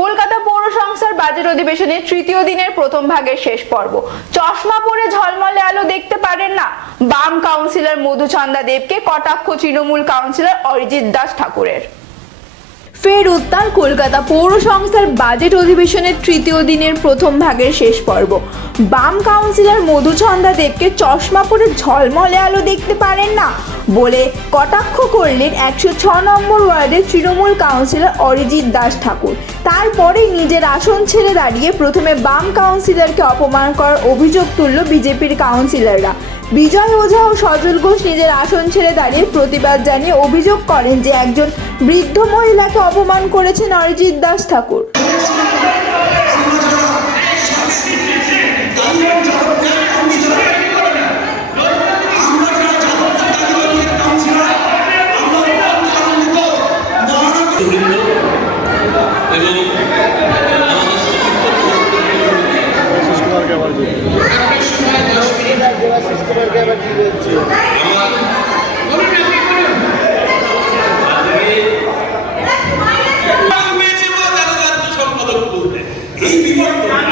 কলকাতা পৌর সংস্থার বাজেট অধিবেশনের তৃতীয় দিনের প্রথম ভাগের শেষ পর্ব। চশমা পরে ঝলমলে আলো দেখতে পারেন না, বাম কাউন্সিলর মধুচন্দা দেবকে কটাক্ষ তৃণমূল কাউন্সিলর অরিজিৎ দাস ঠাকুরের। ফের উত্তাল কলকাতা পৌর সংস্থার বাজেট অধিবেশনের তৃতীয় দিনের প্রথম ভাগের শেষ পর্ব। বাম কাউন্সিলর মধুচন্দা দেবকে চশমা পরে ঝলমলে আলো দেখতে পারেন না বলে কটাক্ষ করলেন 106 নম্বর ওয়ার্ডের তৃণমূল কাউন্সিলর অরিজিৎ দাস ঠাকুর। তারপরে নিজের আসন ছেড়ে দাঁড়িয়ে প্রথমে বাম কাউন্সিলরকে অপমান করার অভিযোগ তুলল বিজেপির কাউন্সিলররা। বিজয় ওঝা ও সজল ঘোষ নিজের আসন ছেড়ে দাঁড়িয়ে প্রতিবাদ জানিয়ে অভিযোগ করেন যে একজন বৃদ্ধ মহিলাকে অপমান করেছেন অরিজিৎ দাস ঠাকুর। এই বিবর্তন